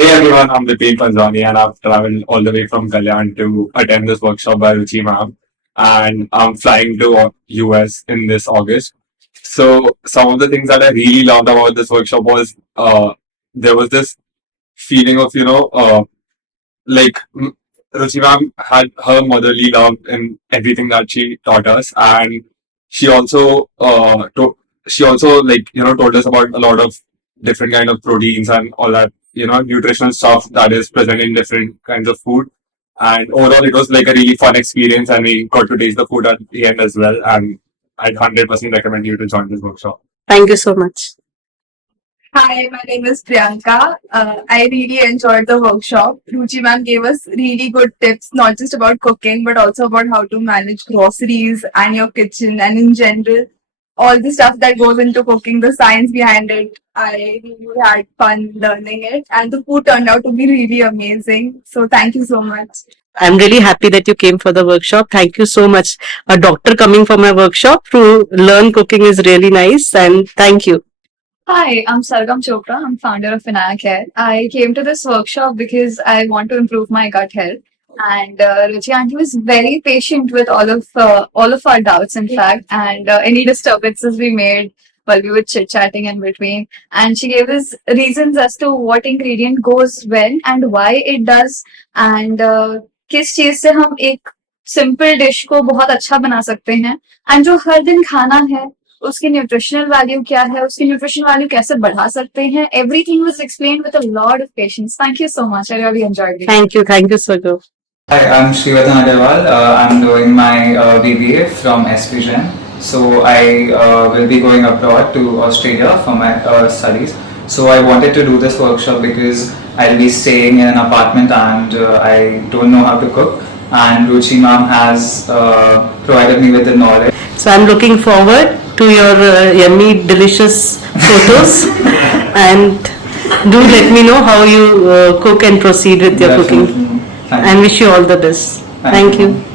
Hey everyone, I'm Vipin Panjwani and I've traveled all the way from Kalyan to attend this workshop by Ruchi ma'am. And I'm flying to US in this August. So some of the things that I really loved about this workshop was there was this feeling of, like Ruchi ma'am had her motherly love in everything that she taught us, and she also she also told us about a lot of different kind of proteins and all that nutritional stuff that is present in different kinds of food. And overall, it was like a really fun experience, and we got to taste the food at the end as well. And I'd 100% recommend you to join this workshop. Thank you so much. Hi, my name is Priyanka. I really enjoyed the workshop. Ruchi ma'am gave us really good tips, not just about cooking, but also about how to manage groceries and your kitchen and in general, all the stuff that goes into cooking, the science behind it. I really had fun learning it, and the food turned out to be really amazing. So, thank you so much. I'm really happy that you came for the workshop. Thank you so much. A doctor coming for my workshop to learn cooking is really nice, and thank you. Hi, I'm Sargam Chopra. I'm founder of Vinayak Care. I came to this workshop because I want to improve my gut health. And Ruchi Auntie was very patient with all of our doubts, in fact, and any disturbances we made while we were chit chatting in between. And she gave us reasons as to what ingredient goes when and why it does, and किस चीज से हम एक simple dish को बहुत अच्छा बना सकते हैं एंड जो हर दिन खाना है उसकी न्यूट्रिशनल वैल्यू क्या है उसकी न्यूट्रिशनल वैल्यू कैसे बढ़ा सकते हैं everything was explained with a lot of patience thank you so much I really enjoyed it Thank you, Sargam. Hi, I'm Srivathan Agarwal. I'm doing my BBA from SPGen. So I will be going abroad to Australia for my studies. So I wanted to do this workshop because I'll be staying in an apartment and I don't know how to cook. And Ruchi ma'am has provided me with the knowledge. So I'm looking forward to your yummy, delicious photos, and do let me know how you cook and proceed with your cooking. Definitely. Thank And you. wish you all the best. Thank Thank you. you.